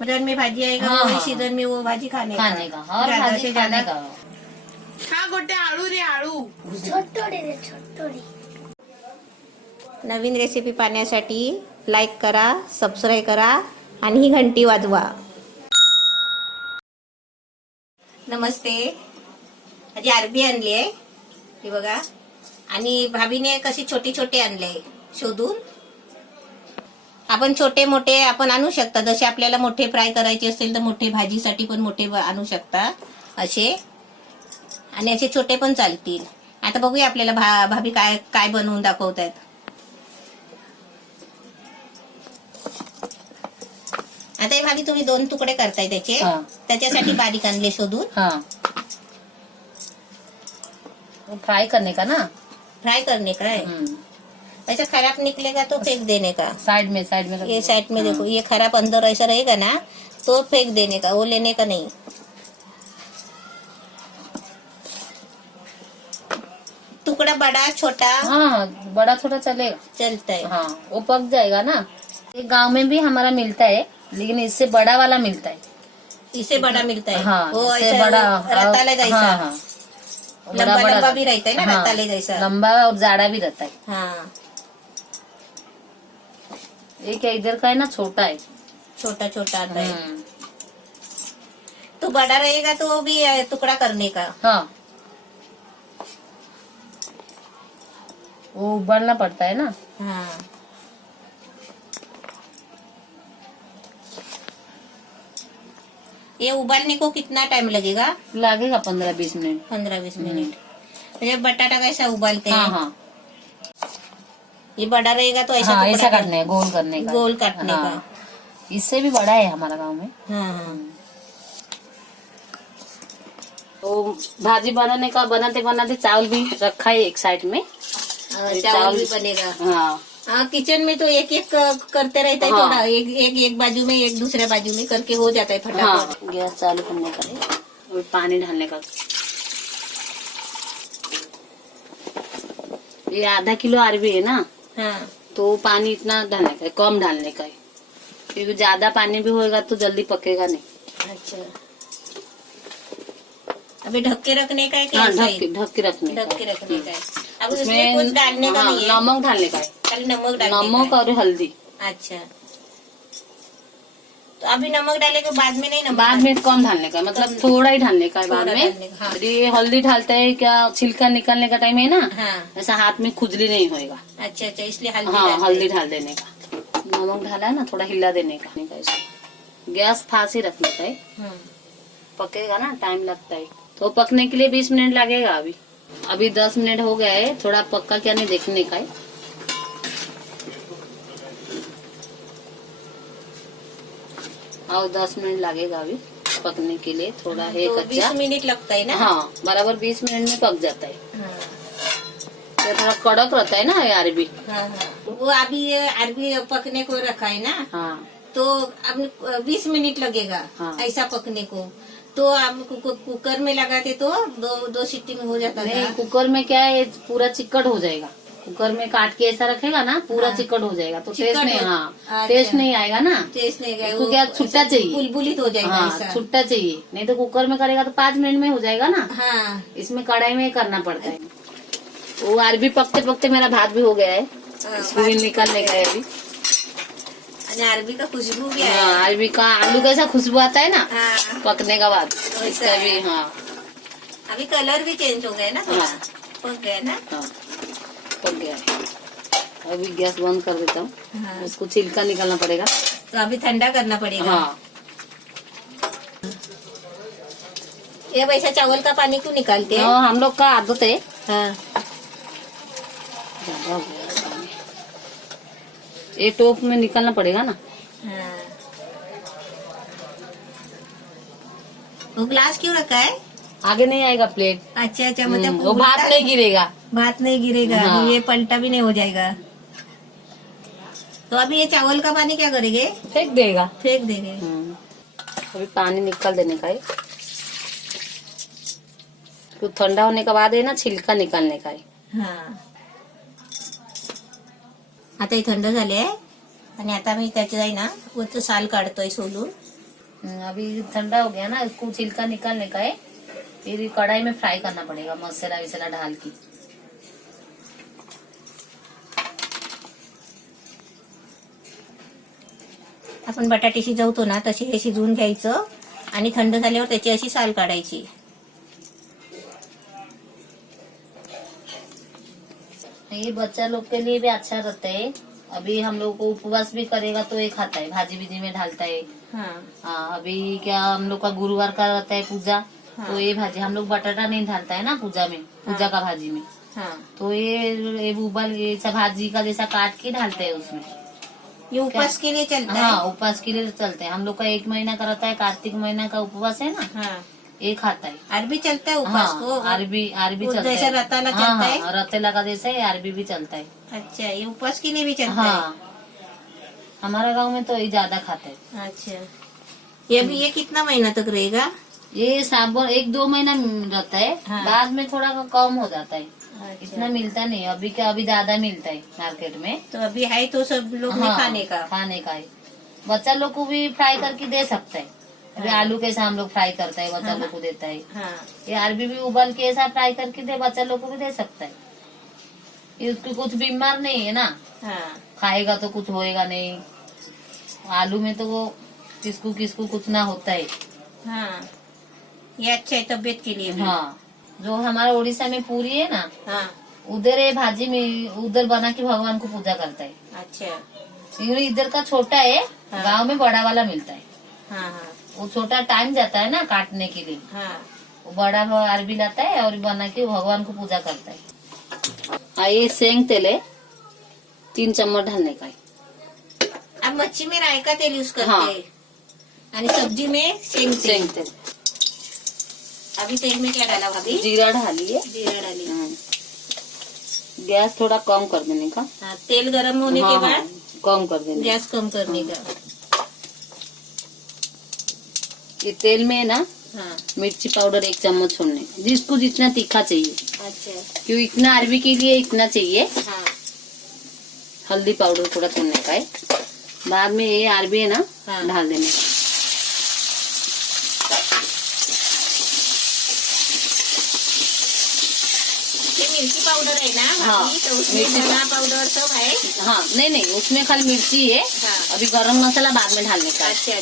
मटन में भाजी आएगा हाँ, वही हाँ। सीजन में वो भाजी खाने और ज्यादा भाजी से खाने ज्यादा। का। हा गोटे आळू रे आळू. नवीन रेसिपी पाहण्यासाठी लाईक करा, सबस्क्राईब करा आणि ही घंटी वाजवा. नमस्ते. माझी अरबी आणली आहे ही बघा, आणि भाभीने कशी छोटी छोटी आणले शोधून. आपण छोटे मोठे आपण आणू शकता, जसे आपल्याला मोठे फ्राय करायचे असेल तर मोठे, भाजीसाठी पण मोठे आणू शकता असे, आणि असे छोटे पण चालतील. आता बघूया आपल्याला भाभी काय काय बनवून दाखवतायत. आता हे भाभी तुम्ही 2 तुकडे करताय त्याचे, हाँ. त्याच्यासाठी बारीक आणले शोधून. हाँ, वो फ्राई करने का ना. फ्राई करने का है. ऐसा खराब निकलेगा तो फेंक देने का. साइड में ये साइड में देखो, ये खराब अंदर ऐसा रहेगा ना तो फेंक देने का, वो लेने का नहीं. टुकड़ा बड़ा छोटा हाँ, बड़ा छोटा चलेगा. चलता है. हाँ, वो पक जाएगा ना. ये गांव में भी हमारा मिलता है, लेकिन इससे बड़ा वाला मिलता है. इससे बड़ा मिलता है. हाँ, वो इससे ऐसा बड़ा रताले जैसा. हाँ, हाँ. लंबा लंबा भी रहता है ना, हाँ, रताले जैसा. लंबा और जाड़ा भी रहता है. हाँ, ये क्या इधर का है ना, छोटा है. छोटा छोटा आता है. तो बड़ा रहेगा तो वो भी टुकड़ा करने का. हाँ, वो उबालना पड़ता है ना. हाँ, ये उबालने को कितना टाइम लगेगा. लगेगा 15-20 मिनट. 15-20 मिनट. म्हणजे बटाटा कैसा उबालते हाँ, हैं, हाँ. ये बड़ा रहेगा तो ऐसा हाँ, टुकड़ा ऐसा काटना है, गोल करने का. गोल काटने हाँ. इससे भी बड़ा है हमारा गांव में. का. हाँ, तो भाजी बनाते बनाते चावल भी रखा है एक साइड में. चावल भी बनेगा. हाँ, हाँ, किचन में तो एक एक करते रहता है. हाँ. थोड़ा एक बाजू में, एक दूसरे बाजू में करके हो जाता है फटाफट. हाँ. गैस चालू करने का है और पानी डालने का. ये आधा किलो अरबी है ना, हाँ, तो पानी इतना डालने का है, कम डालने का है, क्योंकि ज्यादा पानी भी होएगा तो जल्दी पकेगा नहीं. अच्छा. अभी ढक के रखने का है कि हाँ, ऐसा ही? ढक के रखने का ढक के है. रखने का है. अब उसमें कुछ डालने का हाँ, नहीं है, नमक डालने का है. खाली नमक डालने नमक का और हल्दी. है. अच्छा, तो अभी नमक डाले के बाद में नहीं नमक बाद में कम डालने का, मतलब थोड़ा ही डालने का है बाद थोड़ा में. डालने का, हाँ. और ये हल्दी डालते हैं क्या, छिलका निकालने का टाइम है ना, हाँ. ऐसा हाथ में खुजली नहीं होएगा. अच्छा अच्छा, इसलिए हल्दी हाँ, डालते हल्दी हैं. डाल देने का. नमक डाला है ना, थोड़ा हिला देने का. इसको गैस फास्ट ही रखने का है, हम्म. पकेगा ना, टाइम लगता है. तो पकने के लिए 20 मिनट लगेगा. अभी 10 मिनट हो गया है, थोड़ा पक्का क्या नहीं देखने का है. और 10 मिनट लगेगा अभी पकने के लिए. थोड़ा है तो कच्चा. 20 मिनट लगता है ना. हाँ, बराबर 20 मिनट में पक जाता है. हाँ, तो थोड़ा कड़क रहता है ना ये अरबी. हाँ, हाँ. वो अभी ये अरबी पकने को रखा है ना, हाँ, तो अब 20 मिनट लगेगा. हाँ. ऐसा पकने को. तो आप कुकर में लगाते तो दो सीटी में हो जाता नहीं, था. कुकर में क्या है, पूरा चिकट हो जाएगा. कुकर में काट के ऐसा रखेगा ना, पूरा हाँ. चिकट हो जाएगा, तो चिकट टेस्ट नहीं. हो- हाँ, अच्छा. टेस्ट नहीं आएगा ना. टेस्ट नहीं गया. उसको क्या छुट्टा चाहिए. बुलबुलित हो जाएगा हाँ, ऐसा. छुट्टा चाहिए. नहीं तो कुकर में करेगा तो 5 मिनट में हो जाएगा ना. हाँ. इसमें कढ़ाई में करना पड़ता है. वो अरबी पकते पकते मेरा भात भी हो गया है. इसको भी निकालने का है अभी. आणि अरबी का खुशबू भी है. हाँ, अरबी का आलू कैसा खुशबू आता है ना हाँ. पकने का बाद, वैसा इसका भी. है. हाँ, अभी कलर भी चेंज हो गया ना थोड़ा. हाँ. पक गया ना. हाँ, पक गया है. अभी गैस बंद कर देता हूँ. हाँ. उसको छिलका निकालना पड़ेगा. तो अभी ठंडा करना पड़ेगा. हाँ, ये वैसा चावल का पानी क्यों निकालते हैं. हाँ, हम लोग का आदत है. हाँ. ज्यादा हो गया पानी. एक टोप में निकालना पड़ेगा ना. हाँ. वो ग्लास क्यों रखा है. आगे नहीं आएगा प्लेट. अच्छा अच्छा, मतलब वो भात नहीं गिरेगा. भात नहीं गिरेगा. हाँ. ये पलटा भी नहीं हो जाएगा. तो अभी ये चावल का पानी क्या करेंगे. फेंक देगा. फेंक देंगे. अभी पानी निकाल देने का है. तो ठंडा होने के बाद है ना, छिलका निकालने का है. हा. आता हे थंड झाले आहे आणि आता मी त्याचे आहे ना वरचं साल काढतोय सोलून. अभी ठंडा हो गया ना, इसको छिलका निकालने का है, फिर कढ़ाई में फ्राई करना पड़ेगा मसाला विसाला डाल के। आपण बटाटे शिजवतो ना तसे हे शिजवून घ्यायचं आणि थंड झाल्यावर त्याची अशी साल काढायची. ये बच्चा लोग के लिए भी अच्छा रहता है। अभी हम लोग को उपवास भी करेगा तो ये खाता है, भाजी बीजी में डालता है। हाँ, अभी क्या हम लोग का गुरुवार का रहता है पूजा, तो ये भाजी हम लोग बटाटा नहीं डालता है ना पूजा में, पूजा का भाजी में, तो ये उबाल ये सब भाजी का जैसा काट के डालते हैं उसमें। ये उपवास के लिए चलता है. हाँ, उपवास के लिए चलते हैं हम लोग का। 1 महीना का रहता है, कार्तिक महीना का उपवास है ना, ये खाता है। अरबी चलता है उपवास को. अरबी चलता जैसा है, रताला चलता है. रतेला का जैसा है, अरबी भी चलता है। अच्छा, ये उपवास के लिए भी चलता हाँ, हमारा गांव में तो ये ज्यादा खाते हैं। है. अच्छा, ये कितना महीना तक रहेगा. ये साबुन 1-2 महीना रहता है, बाद में थोड़ा कम हो जाता है, इतना मिलता नहीं। अभी क्या, अभी ज्यादा मिलता है मार्केट में, तो अभी है तो सब लोग ने खाने का. खाने का है। बच्चा लोग को भी फ्राई करके दे सकता है। अभी आलू कैसा हम लोग फ्राई करता है, बच्चा लोग को देता है। ये अरबी भी उबाल के ऐसा फ्राई करके दे, बच्चा लोग को भी दे सकता है। ये उसको कुछ बीमार नहीं है ना, खाएगा तो कुछ होएगा नहीं। आलू में तो वो किसको किसको कुछ ना होता है। ये अच्छा है तबीयत के लिए भी. हाँ, जो हमारा उड़ीसा में पूरी है ना, हाँ. उधर ये भाजी में उधर बना के भगवान को पूजा करता है। अच्छा. ये इधर का छोटा है, गांव में बड़ा वाला मिलता है। हाँ. वो छोटा टाइम जाता है ना काटने के लिए, वो बड़ा अरबी लाता है और बना के भगवान को पूजा करता है। ये सेंग तेल है, 3 चम्मच डालने का है। अब मच्छी में राई का तेल यूज करते हैं और सब्जी में सेंग तेल. अभी तेल में क्या डाला भाभी. जीरा डालिए, जीरा डाली. गैस थोड़ा कम कर देने का। तेल गरम होने के बाद कम कर देने, गैस कम करने का. ये तेल में ना मिर्ची पाउडर 1 चम्मच छोड़ने का, जिसको जितना तीखा चाहिए। अच्छा. क्यों, इतना अरबी के लिए इतना चाहिए। हल्दी पाउडर थोड़ा छोड़ने का है, बाद में ये अरबी है ना डाल देने का। मिर्ची पाउडर है ना. हाँ, तो उसमें धना पाउडर सब है. हाँ, नहीं उसमें खाली मिर्ची है। अभी गरम मसाला बाद में डालने का। अच्छा.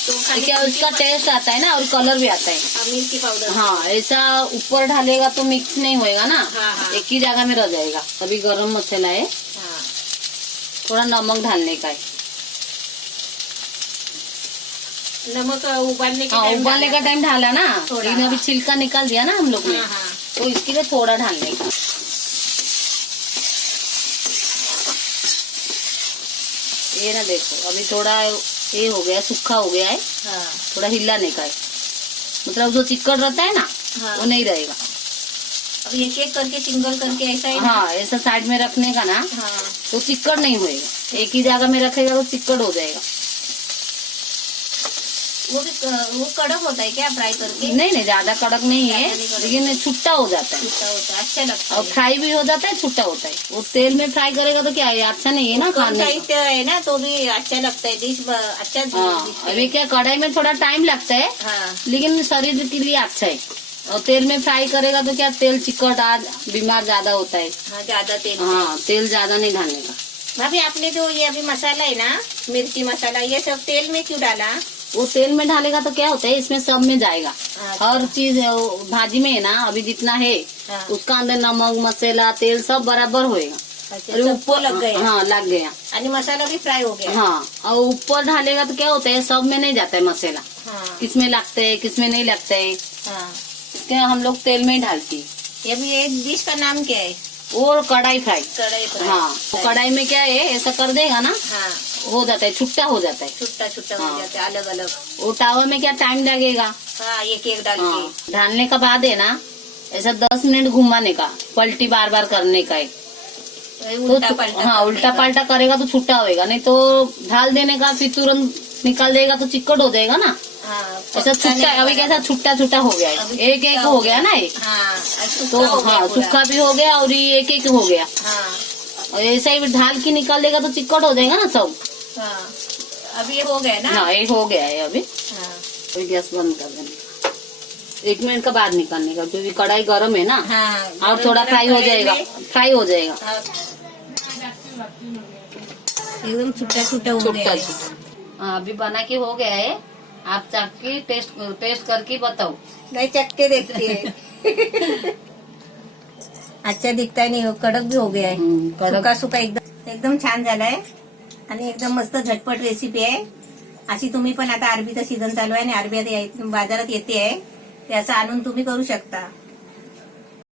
तो खाली क्या उसका टेस्ट आता है ना और कलर भी आता है। मिर्ची पाउडर. हाँ, ऐसा ऊपर डालेगा तो मिक्स नहीं होएगा ना, एक ही जगह में रह जाएगा। अभी गरम मसाला है, थोड़ा नमक डालने का है। नमक उबालने का टाइम डाला ना, लेकिन अभी छिलका निकाल दिया ना हम लोग ने, तो इसके लिए थोड़ा डालने का। ये ना देखो, अभी थोड़ा ये हो गया, सूखा हो गया है। थोड़ा हिलाने का है, मतलब जो चिकन रहता है ना, वो नहीं रहेगा। अब एक करके सिंगल करके ऐसा है. हाँ, ऐसा साइड में रखने का ना, तो चिकन नहीं होएगा। एक ही जगह में रखेगा तो चिकन हो जाएगा। वो कड़क होता है क्या फ्राई करके. नहीं ज्यादा कड़क नहीं है, लेकिन छुट्टा हो जाता है। छुट्टा होता है, अच्छा लगता और है. फ्राई भी हो जाता है, छुट्टा होता है। वो तेल में फ्राई करेगा तो क्या है, अच्छा नहीं है ना खाने साहित्य है ना, तो भी अच्छा लगता है डिश. अच्छा. अभी क्या, कढ़ाई में थोड़ा टाइम लगता है, लेकिन शरीर के लिए अच्छा है। और तेल में फ्राई करेगा तो क्या, तेल चिकट आज बीमार ज्यादा होता है। ज्यादा तेल. तेल ज्यादा नहीं डालने का। भाभी आपने जो ये अभी मसाला है ना, मिर्ची मसाला, ये सब तेल में क्यों डाला. वो तेल में डालेगा तो क्या होता है, इसमें सब में जाएगा। हर चीज भाजी में है ना, अभी जितना है उसका अंदर नमक मसाला तेल सब बराबर होएगा। और ऊपर लग गया. हाँ, लग गया। और मसाला भी फ्राई हो गया. हाँ, और ऊपर डालेगा तो क्या होता है, सब में नहीं जाता है मसाला। किसमें लगता है, किसमें नहीं लगता है, क्या हम लोग तेल में डालती है। अभी ये डिश का नाम क्या है. और कढ़ाई फ्राई. हाँ, तो कढ़ाई में क्या है, ऐसा कर देगा ना, हो जाता है, छुट्टा हो जाता है। छुट्टा हो जाता है अलग अलग. वो टावा में क्या टाइम लगेगा. एक डाल के डालने का बाद है ना, ऐसा 10 मिनट घुमाने का, पलटी बार बार करने का है। उल्टा पलटा करेगा तो छुट्टा होएगा, नहीं तो ढाल देने का, फिर तुरंत निकाल देगा तो चिकट हो जाएगा ना। ऐसा छुट्टा, अभी कैसा छुट्टा हो गया है, एक हो गया ना एक। तो सूखा भी हो गया और ये एक हो गया। और ऐसा ही ढाल के निकाल देगा तो चिकट हो जाएगा ना सब। अभी ये हो गया ना? हाँ ये हो गया है अभी। हाँ अभी गैस बंद कर देना, 1 मिनट का बाद निकालने का, क्योंकि कढ़ाई गर्म है ना। हाँ, और गरम थोड़ा गरम फ्राई हो कढ़ाई जाएगा, में फ्राई हो जाएगा। एकदम छुट्टा छुट्टा हो छुट्टा गया है। छुट्टा। हाँ अभी बना के हो गया है, आप चख के टेस्ट करके बताओ। नहीं चक्के देखती है। अच्छा दिखता नहीं, हो कडक भी हो गया आहे. कडक. सुका सुका एकदम एकदम छान झालाय आणि एकदम मस्त झटपट रेसिपी आहे. अशी तुम्ही पण आता अरबीचा सीझन चालू आहे आणि अरबी आता बाजारात येते आहे, ते असं आणून तुम्ही करू शकता.